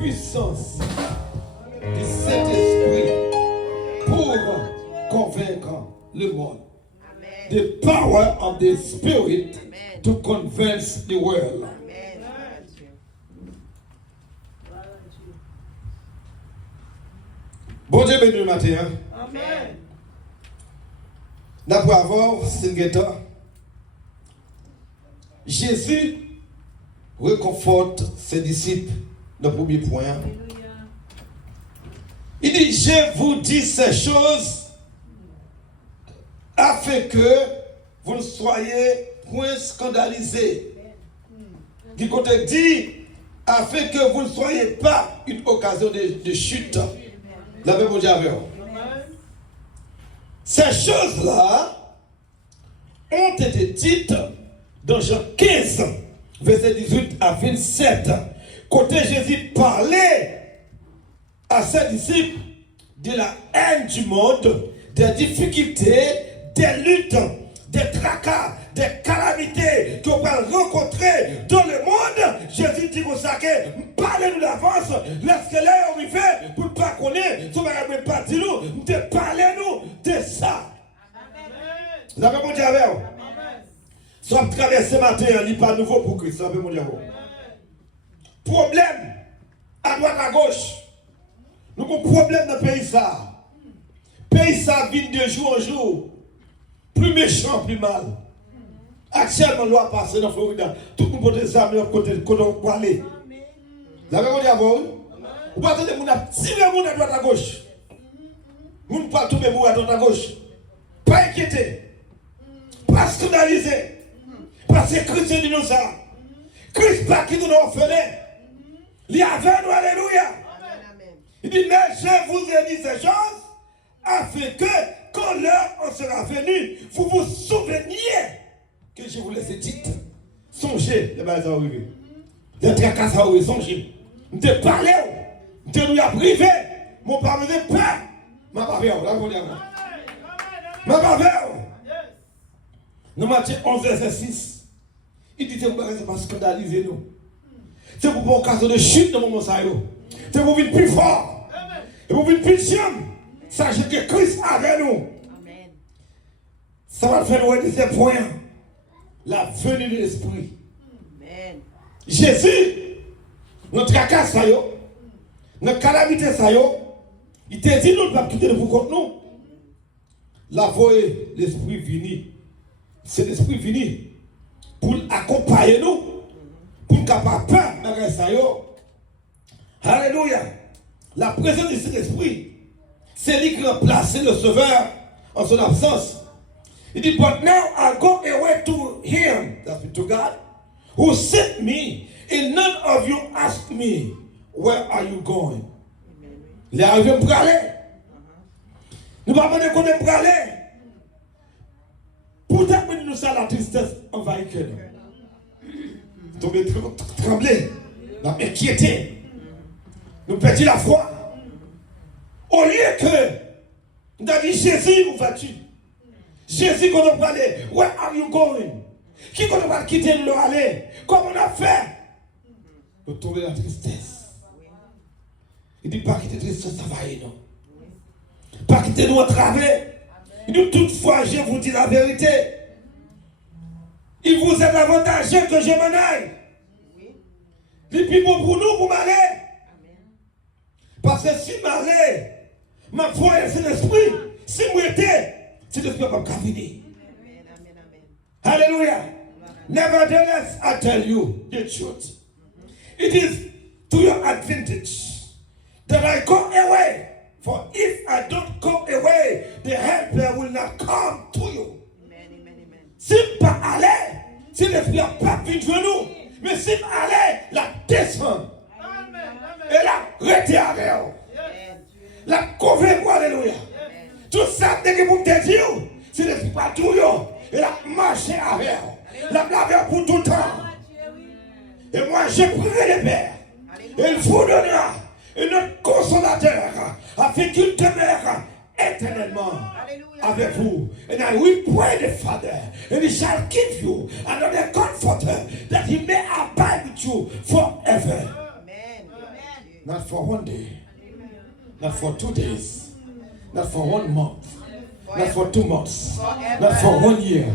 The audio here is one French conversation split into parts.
puissance du Saint-Esprit pour convaincre le monde. The power of the Spirit to convince the world. Bon Dieu béni le matin. Amen. D'après avoir, c'est Jésus réconforte ses disciples. Le premier point. Il dit, je vous dis ces choses afin que vous ne soyez point scandalisés. Qui côté dit, afin que vous ne soyez pas une occasion de chute. La même Dieu avec vous. Ces choses-là ont été dites dans Jean 15, verset 18 à 27. Côté Jésus parlait à ses disciples de la haine du monde, des difficultés, des luttes, des tracas, des calamités qu'on va rencontrer dans le monde. Jésus dit comme ça que parlez-nous d'avance, laissez-les arriver pour ne pas connaître, si vous n'avez pas dit nous, parlez-nous de ça. Vous avez mon diable. Si vous traversez ce matin, il n'est pas nouveau pour Christ. Vous avez mon diable. Problème à droite à gauche. Nous avons un problème dans le pays ça. Le pays ça vit de jour en jour. Plus méchant, plus mal. Actuellement, loi passe dans la Floride. Tout le monde peut des amis côté pour aller. Vous avez mon diable. Vous partez de monde à tirer le monde à droite à gauche. Vous ne pas tomber à droite à gauche. Pas inquiéter. Pas scandaliser. Parce que Christ est nous ça. Christ pas qui nous a orphelins. Il y a avec nous, alléluia. Il dit, mais je vous ai dit ces choses afin que quand l'heure en sera venue, vous vous souveniez que je vous les ai dites. Songez, les bas arrivés. Les tracas arrivés, songez. Nous te parlons, nous te nous a privé. Mon père me dit, Père, ma parole, la volée. Ma parole. Dans Matthieu 11, verset 6, il dit, c'est pas scandaliser nous. C'est pour pas occasion de chute dans le moment ça. C'est pour vivre plus fort. Et pour vivre plus simple. Sachez que Christ avec nous. Amen. Ça va faire le deuxième point. La venue de l'Esprit. Amen. Jésus, notre caca, ça y est. Notre calamité, ça y est. Il te dit, nous ne pouvons pas quitter le pour contre nous. La voix est l'Esprit venu. C'est l'Esprit venu pour accompagner nous. Pour ne pas peur, mais ça y est. Alléluia. La présence du Saint-Esprit, c'est lui qui a remplacé le Sauveur en son absence. Il dit, but now I go away to him, that's to God, who sent me, and none of you ask me, where are you going? Il est arrivé pour aller. Nous ne pouvons pas qu'on est pour aller. Pourtant, nous sommes la tristesse envahie que nous. Tomber trembler, nous inquiéter. Nous perdons la foi. Au lieu que nous avons dit Jésus, où vas-tu? Jésus, quand on va aller, where are you going? Qui qu'on va quitter nous aller? Comme on a fait? Nous tomber la tristesse. Il dit pas quitter la tristesse, ça va aller, non? Pas quitter nous à travers. Il dit toutefois, je vous dis la vérité. Il vous est avantageux que je m'en aille. Il dit bon pour nous, pour m'aller. Parce que si m'aller, ma foi est c'est l'esprit. Si moi étais, c'est l'esprit qui va venir. Alléluia. Nevertheless, I tell you the truth. It is to your advantage that I go away. For if I don't go away, the helper will not come to you. Si pas aller, si l'esprit n'a pas vu de nous, mais si aller, la descend. Et la retire. La couvre-moi, alléluia. Tout ça, dès que vous te dites, si l'esprit pas tout, et la marche avec. La laver pour tout le temps. Et moi, je prie le Père. Il vous donnera une consolateur afin qu'il demeure éternellement avec vous. And I will pray the Father, and he shall give you another comforter that he may abide with you forever. Not for one day. Not for 2 days. Not for 1 month. Not for 2 months. Not for 1 year.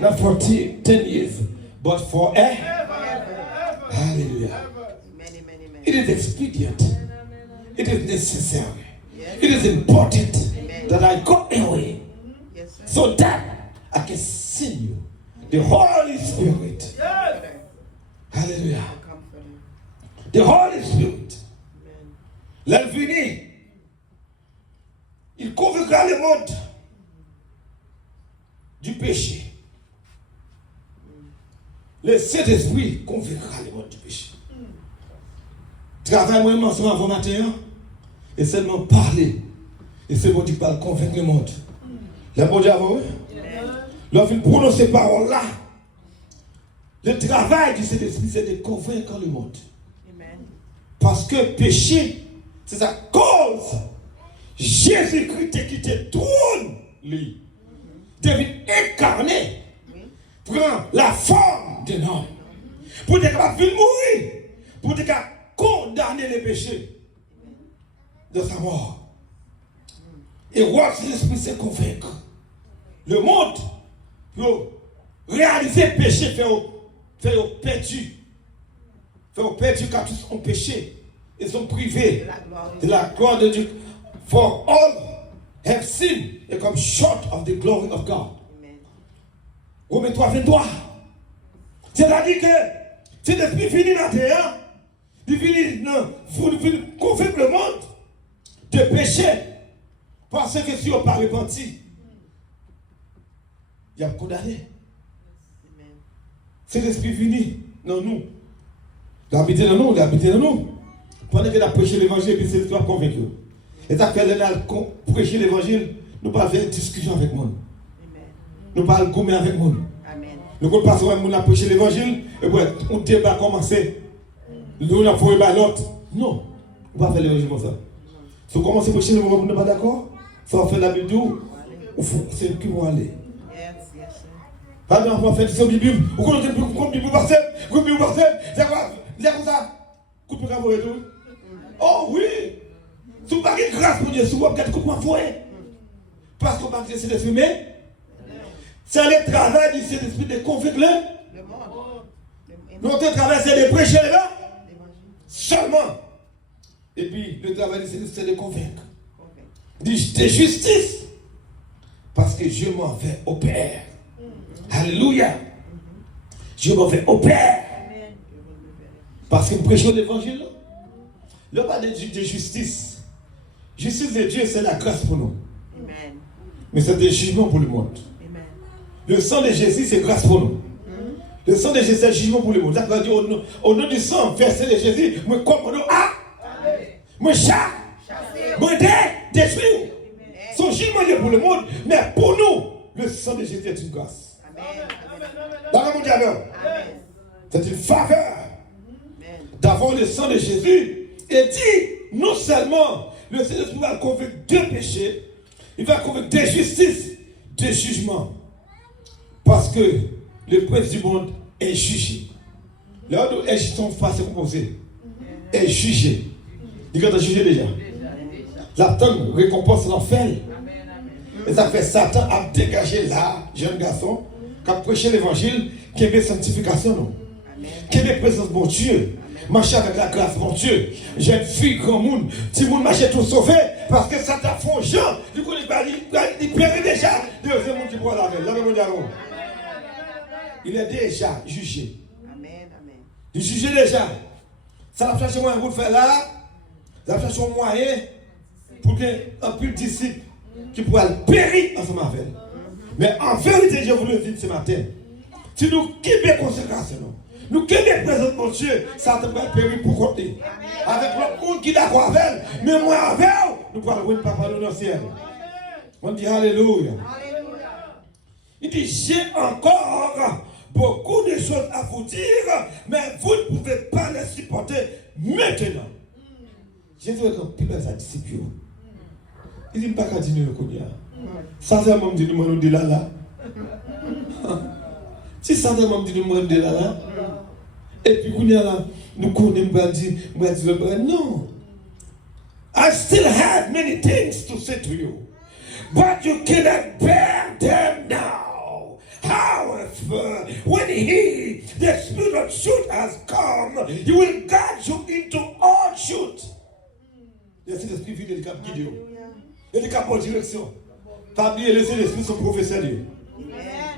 Not for 10 years. But forever. Hallelujah. It is expedient. It is necessary. It is important that I go away so that I can send you the Holy Spirit. Hallelujah. The Holy Spirit. L'infini. Il convaincra le monde du péché. Le Saint-Esprit convaincra le monde du péché. Travaille moi ensemble avant matin et seulement parler. Et c'est bon Dieu qui parle convaincre le monde. La bon Dieu avant. Lorsqu'il prononce ces paroles-là, le travail du Saint-Esprit, c'est de convaincre le monde. Parce que péché, c'est sa cause. Jésus-Christ qui te trône, lui, devient incarné, prend la forme d'un homme, pour être capable de mourir, pour être capable de condamner les péchés de sa mort. Et roi l'Esprit se convaincre. Le monde, pour réaliser le péché, fait perdu. Fait perdu car tous ont péché. Ils sont privés de la gloire de Dieu. For all have sinned and come short of the glory of God. Romains 3, 23. C'est-à-dire que si l'esprit finit dans la terre, il finit convaincre le monde de péché. Parce que si on n'a pas repenti, il y a condamné. Si l'esprit finit dans nous, il habite dans nous, il habite dans nous. Pendant qu'il a prêché l'évangile, puis c'est l'esprit convaincu. Et ça fait que prêcher l'évangile, nous ne pas faire discussion avec le monde. Nous ne pas gommer avec le monde. Nous ne pas faire prêcher l'évangile, et puis on débat commencer. Nous n'avons pas fait l'autre. Non, on ne va pas faire l'évangile comme ça. Si on commence à prêcher l'évangile, vous n'êtes pas d'accord? Ça va faire la Bible, ou c'est qui vont aller. Par exemple, on va faire des Bible, ou qu'on a une Bible par terre, c'est quoi? C'est comme ça. Coupe le cabot et tout. Oh oui! Si vous n'avez pas de grâce pour Dieu, si vous n'avez pas de coupe de fouet, parce qu'on va dire c'est l'esprit, mais c'est le travail du Saint-Esprit de convaincre le monde. Notre travail, c'est de prêcher là, seulement. Et puis, le travail du Saint-Esprit, c'est de convaincre. De justice. Parce que je m'en vais au Père. Alléluia. Je m'en vais au Père. Parce que nous prêchons l'évangile. Le pas de justice. Justice de Dieu, c'est la grâce pour nous. Amen. Mais c'est des jugements pour le monde. Amen. Le sang de Jésus, c'est grâce pour nous. Le sang de Jésus, c'est jugement pour le monde. Ça veut dire au nom du sang versé de Jésus, moi comme moi chat, moi détruit. Son jugement est pour le monde, mais pour nous, le sang de Jésus est une grâce. Dans le monde alors, c'est une faveur d'avoir le sang de Jésus et dit non seulement le Seigneur va convaincre de péché, il va convaincre de justice, de jugement. Parce que le prince du monde est jugé. Là où est son face composé, est jugé. Il a jugé déjà. Satan récompense l'enfer. Et ça fait Satan a dégagé là, jeune garçon, qui a prêché l'évangile, qui a une sanctification, non? Qui a une présence de mon Dieu. Marcher avec la grâce, mon Dieu. Jeune fille, grand monde. Si vous marchez tout sauvé, parce que ça t'a fait Jean. Du coup, il périt déjà. Deuxième monde qui voit la veille. Il est déjà jugé. Il est jugé déjà. Ça n'a cherché moyen pour le faire là. Ça a cherché un moyen pour qu'un peu de disciple qui pourra périr ensemble avec elle. Mais en vérité, je vous le dis ce matin. Si nous quittons les conséquences, nous quittons les présents de mon Dieu, ça te va périr pour côté. Avec le monde qui est d'accord avec elle, mais moi avec elle, nous pouvons voir papa nous dans le ciel. On dit Alléluia. Il dit, j'ai encore beaucoup de choses à vous dire, mais vous ne pouvez pas les supporter maintenant. Jésus est un pile sa disciple. Il dit, pas qu'à dire le Kounia. Ça, c'est un moment dit, nous dit là. Si ça, c'est un moment dit, nous dit là. Et puis, Kounia là, nous connaissons pas dire, non. I still have many things to say to you, but you cannot bear them now. However, when he, the Spirit of truth, has come, he will guide you into all truth. Laissez l'esprit vide et le cap guide. Et le cap en direction. Pas oublier, laissez l'esprit son professeur.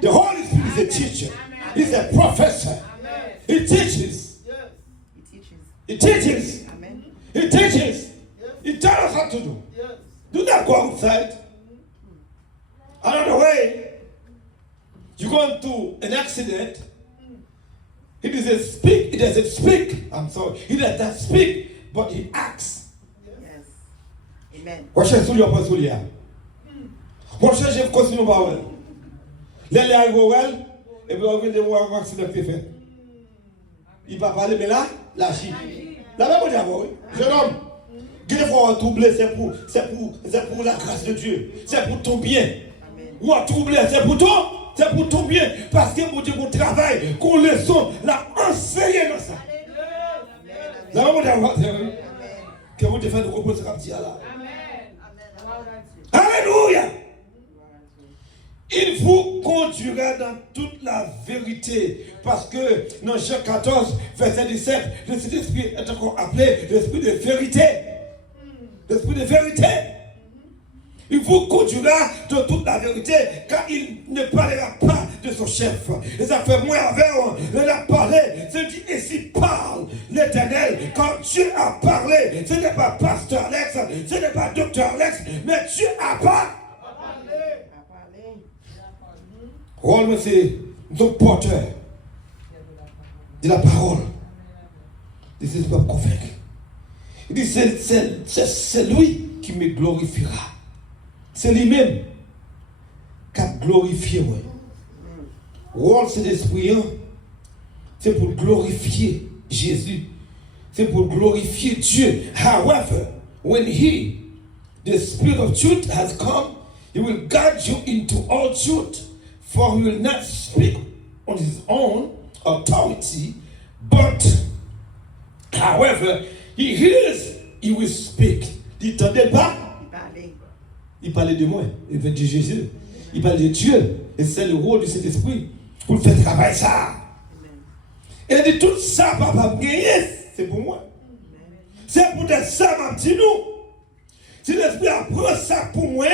The Holy Spirit is a teacher. He's a professor. He teaches. He teaches. He teaches. He tells us what to do. Do not go outside. Another way, you go into an accident. He doesn't speak. He doesn't speak. I'm sorry. He does not speak, but he acts. Yes. Amen. What shall you do? What shall you continue about? Let me go well. Et puis on vient de voir un accident qui est fait. Il va parler, mais là, la chie. La même chose, jeune homme. Des fois, on trouble, c'est pour la grâce de Dieu. C'est pour ton bien. Ou on trouble, c'est pour ton bien. Parce que pour Dieu, qu'on travaille, qu'on leçon, l'a enseigné dans ça. La même chose, que vous devez faire de reposer comme ça là. Alléluia. Il vous conduira dans toute la vérité. Parce que dans Jean 14, verset 17, le Saint-Esprit est encore appelé l'esprit de vérité. L'esprit de vérité. Il vous conduira dans toute la vérité, car il ne parlera pas de son chef. Et ça fait moins avec on a parlé. C'est dit, et s'il parle l'Éternel, quand Dieu a parlé, ce n'est pas pasteur Alex, ce n'est pas docteur Alex, mais Dieu a parlé. Rôle, c'est le porteur de la parole. Il dit, c'est pas convaincre. Il dit, c'est lui qui me glorifiera. C'est lui-même qui a glorifié moi. Rôle, c'est l'esprit. C'est pour glorifier Jésus. C'est pour glorifier Dieu. However, when he, the Spirit of truth, has come, he will guide you into all truth. For he will not speak on his own authority, but however he hears, he will speak. Il n'entendait pas? Il parlait de moi, il parlait de Jésus, il parlait de Dieu. Et c'est le rôle de cet esprit pour faire travailler ça. Et de tout ça, papa, gagner, c'est pour moi. C'est pour des ça, petit nous. Si l'esprit apprend ça pour moi,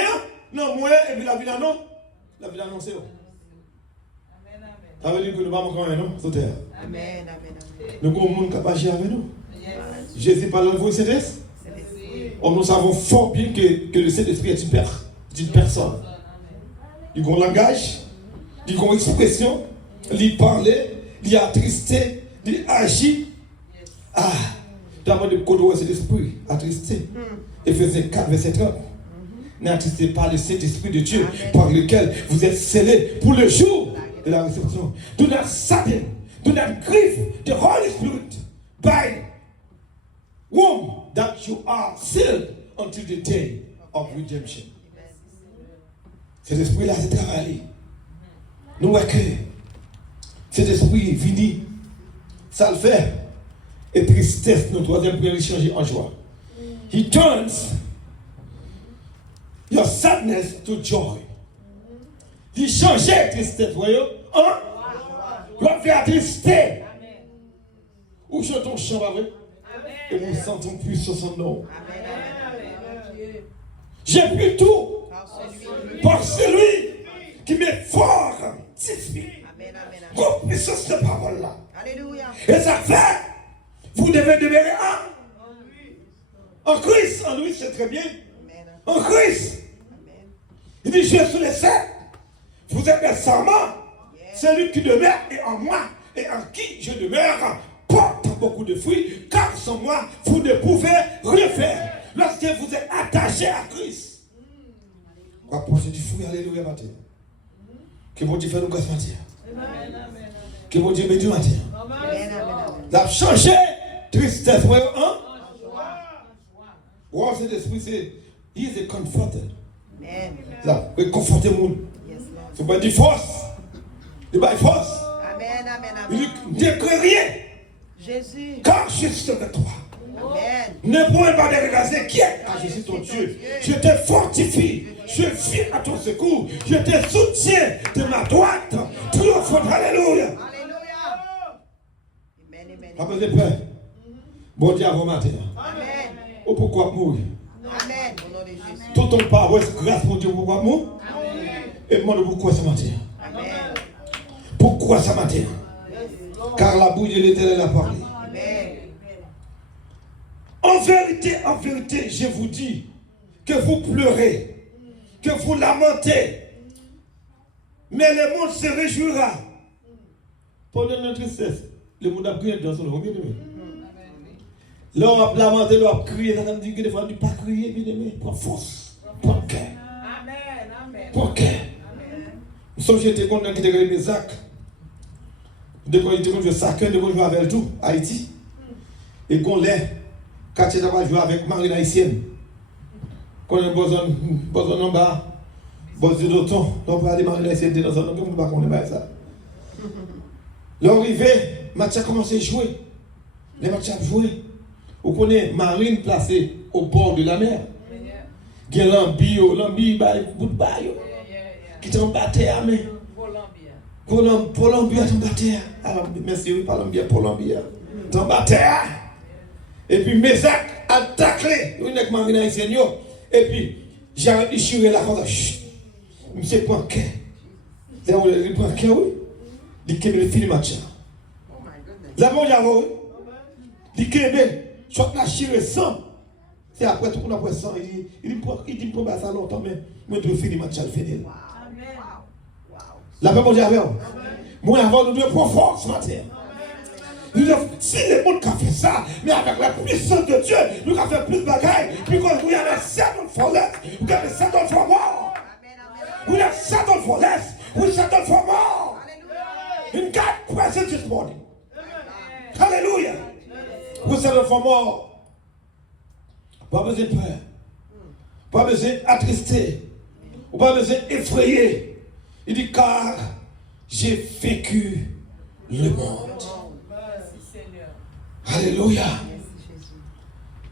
non, moi, et puis la vie là, non. La vie là, non, c'est où? Ça veut dire que nous ne sommes pas encore non, sur terre. Amen, amen. Nous avons un monde qui va agir avec nous. Jésus parle dans le Saint-Esprit. Nous savons fort bien que le Saint-Esprit est une personne. Il a un langage, il a une expression, il parle, il a attristé, il agit. Ah, d'abord de côté cet esprit attristé. Éphésiens 4, verset 30. N'attristez pas le Saint-Esprit de Dieu par lequel vous êtes scellés pour le jour de la réception. Do not sadden, do not grieve the Holy Spirit by whom that you are sealed until the day of redemption. Cet esprit-là, c'est travaillé. Nous voyons que cet esprit vini, ça le fait. Et tristesse, notre troisième prière, il change en joie. He turns your sadness to joy. Il changeait tristesse, voyez. Hein? L'on fait attrister. Où chantons chant avec? Et nous sentons plus sur son nom. J'ai pu tout par celui qui m'est fort fortifié. Gros puissance de parole là. Et ça fait, vous devez demeurer en Christ. En lui, c'est très bien. En Christ. Il dit, je suis le seul. Vous êtes les serments. Celui qui demeure est en moi et en qui je demeure porte beaucoup de fruits, car sans moi, vous ne pouvez rien faire. Lorsque vous êtes attaché à Christ, on va porter du fruit, alléluia, matin. Que mon Dieu fasse nous grâce matin. Que mon Dieu bénisse matin. La changer tristesse, hein? Wow, c'est l'esprit, c'est he is a comforter. Là, réconforter le monde. C'est pas du force. C'est pas force. Amen, amen, Il amen. ne dit rien. Jésus. Car je suis avec toi. Amen. Ne pourrais pas dégrader qui est car je suis ton Dieu. Je te fortifie. Je viens à ton secours. Je te soutiens de ma droite. Triomphante. Alléluia. Alléluia. Amen, amen. Pas besoin de peur. Bon Dieu avant matin. Amen. Oh, pourquoi mourir? Amen. Au nom de Jésus. Tout ton pas, grâce mon Dieu, pourquoi mourir? Et moi, pourquoi ce matin? Amen. Pourquoi ce matin? Car la bouche de l'Éternel a parlé. Amen. En vérité, je vous dis que vous pleurez, que vous lamentez, mais le monde se réjouira. Pendant notre tristesse, le monde a crié dans son nom, bien aimé. Là, on a lamenté, on a crié, on a dit que des fois, on ne dit pas crier, bien aimé, pour force, pour cœur. Amen. Pour cœur. Nous sommes j'étais content de regarder mes actes. De quand j'étais content de chacun, de quand je jouais avec tout, Haïti. Et qu'on l'est, quand tu as joué avec Marine Haïtienne. Quand on a besoin en bas, besoin d'autant, on peut aller Marine Haïtienne dans un nom, on ne peut pas connaître ça. L'arrivée, match a commencé à jouer. Les matchs a joué. Vous connaissez Marine placée au bord de la mer. Il y a l'ambi, bout de bail. Qui t'en battait à main. Colombia t'en battait. Alors, merci, oui, pas l'ambia, Colombia. T'en battait. Et puis, Mésac a taclé. Il y a Marine Haïtienne. Et puis, j'ai déchiré la corde. Chut. Monsieur Panquet. C'est où le Panquet, oui. Il a le film match. Là, bon, j'avoue. Il a soit la chire sang. C'est après tout qu'on a pris sang. Il dit pour ça longtemps, mais moi, je finis match à le finir. La paix, mon Dieu, moi, avant, nous devons prendre force ce matin. Si le monde qui a fait ça, mais avec la puissance de Dieu, nous avons fait plus de bagailles, because we are settled for less. We are settled for more. We are settled for less. We settled for more. In God's presence this morning. Hallelujah. We settled for more. Pas besoin de peur. Pas besoin d'attristé. Pas besoin d'effrayer. Il dit car j'ai vaincu le monde. Alléluia.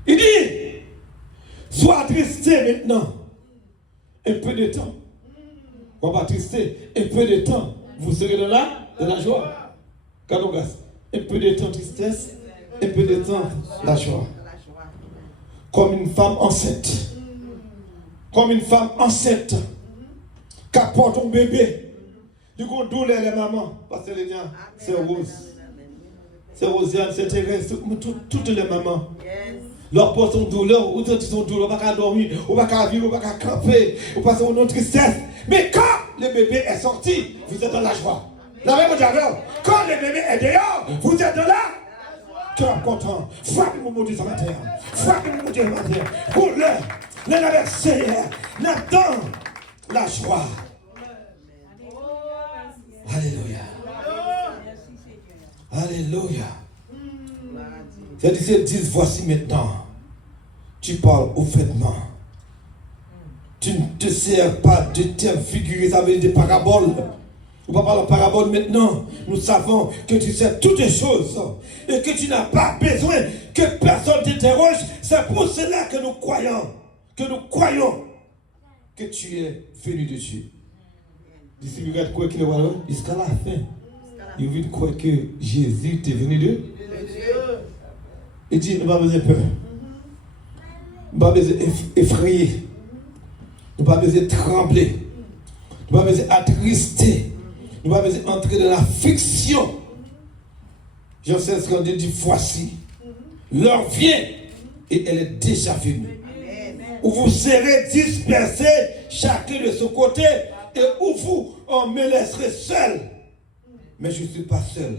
Il dit sois attristé maintenant. Un peu de temps. On va attristé. Un peu de temps. Vous serez de la joie. Cadeau grâce. Un peu de temps tristesse. Un peu de temps la joie. Comme une femme enceinte. Comme une femme enceinte. Qui porte un bébé. Du coup, douleur les mamans. Parce que les gens, c'est Rose. C'est Rosiane, c'est Thérèse, toutes les mamans. Leur porte une douleur, ou sont douleur, on ne va pas dormir, on ne va pas vivre, on ne va pas camper, on passe une tristesse. Mais quand le bébé est sorti, vous êtes dans la joie. La même chose, quand le bébé est dehors, vous êtes dans la cœur content. Frappez mon Dieu ce matin. Frappez mon Dieu ce matin. Pour le avec Seigneur, dans la joie. Alléluia. Alléluia. C'est-à-dire, dis, voici maintenant, tu parles au vêtement. Tu ne te sers pas de termes figurés, ça veut dire des paraboles. On va parler de paraboles maintenant. Nous savons que tu sais toutes les choses et que tu n'as pas besoin que personne t'interroge. C'est pour cela que nous croyons que tu es venu de Dieu. D'ici, regarde quoi qu'il est voilà, jusqu'à la fin. Il veut croire que Jésus est venu de Dieu. Il dit, nous n'avons pas besoin de peur. Nous n'avons pas besoin d'effrayer. Nous n'avons pas besoin de trembler. Nous n'avons pas besoin d'attrister. Nous n'avons pas besoin d'entrer dans la fiction. Jean 16, quand Dieu dit, voici, l'heure vient et elle est déjà venue. Où vous serez dispersés, chacun de son côté, et où vous me laisserez seul. Mais je ne suis pas seul,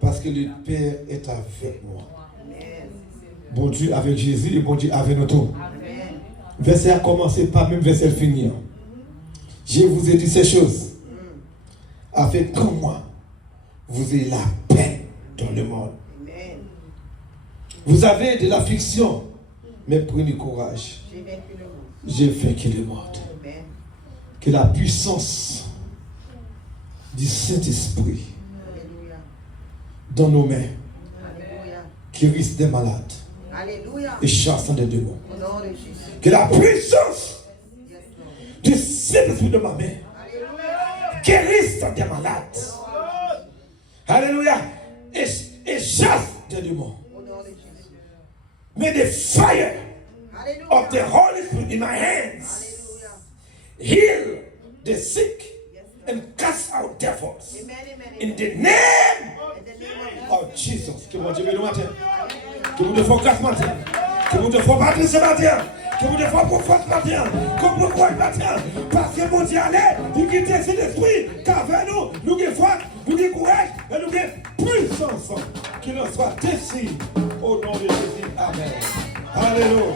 parce que le Père est avec moi. Bon Dieu avec Jésus et bon Dieu avec nous tous. Verset a commencé, pas même verset finir. Je vous ai dit ces choses, afin que moi, vous ayez la paix dans le monde. Vous avez de l'affliction, mais prenez courage. J'ai vaincu le monde. Que la puissance du Saint-Esprit dans nos mains, qui guérisse des malades, Alléluia. et chasse en des démons. Au nom de Jésus. Que la puissance Yes, Lord. du Saint-Esprit de ma main Alléluia. guérisse des malades. Alléluia. Et chasse des démons. Au nom de Jésus. May the fire Alléluia. of the Holy Spirit in my hands Alléluia. heal the sick and cast out devils. Amen, amen, In amen. the name In the name of of Jesus. Que mon Dieu bénisse matin. Que vous devez grâce matin. Que vous devez battre ce matin. Que vous devez prophète ce matin. Que vous devez matin. Parce que mon Dieu allait, il quitte cet esprit. Car vers nous, nous avons foi, nous avons courage et nous avons puissance. Qu'il en soit ainsi. Au nom de Jésus. Amen. Alléluia.